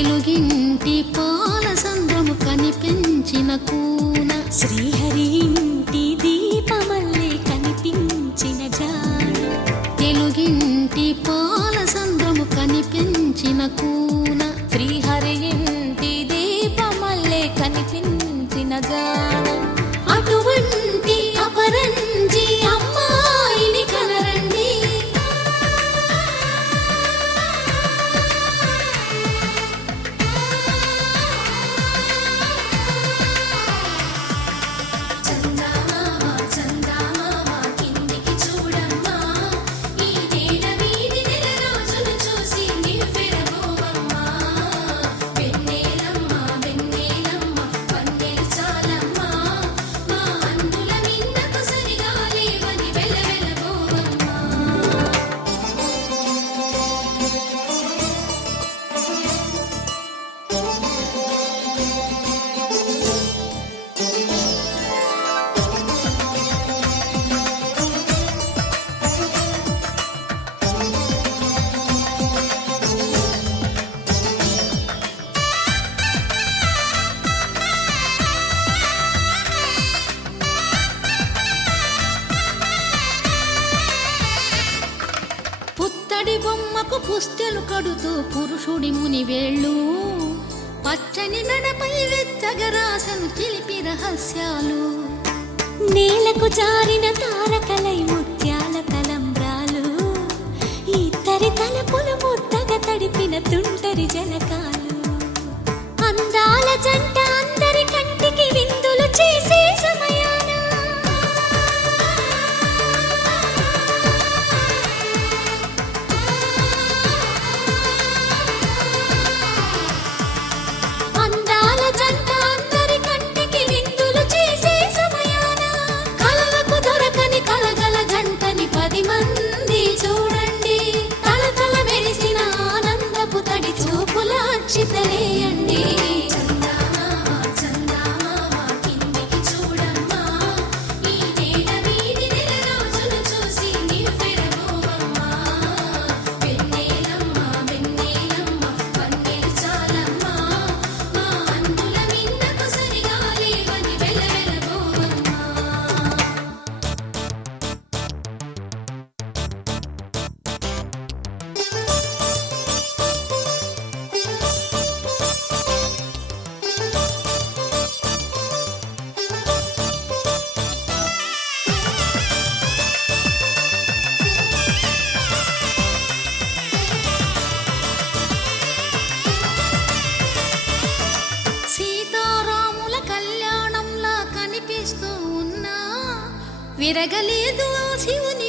తెలుగింటి పాల సంద్రము కనిపించిన కూన శ్రీహరి ఇంటి దీపమల్లే కనిపించిన జాడ తెలుగింటి పాల సంద్రము కనిపించిన కూన శ్రీహరి ఇంటి దీపమల్లే కనిపించిన జాడ అటువంటి అపరంజి అమ్మాయిని కనరండి పుత్తడి బొమ్మకు పుస్తెలు కడుతూ పురుషుడి ముని వేళ్ళు పచ్చని మెడపై వెచ్చగరాసను చిలిపి రహస్యాలు నేలకు జారిన తారకలై ముత్యాల తలంబ్రాలు ఇద్దరి తలపులు ముద్దగా తడిపిన తుంటరి జలకాలు అందాల జంట అందరి కంటికి విందులు చేసే సమయాన అందాల జంట అందరి కంటికి విందులు చేసే సమయాన కలలకు దొరకని కలగల జంటని 10 మంది చూడండి తలతల మెరిసిన ఆనందపు తడి చూపుల అక్షితలేయండి సీతారాముల కళ్యాణంలా కనిపిస్తూ ఉన్నా విరగలేదు ఆ శివుని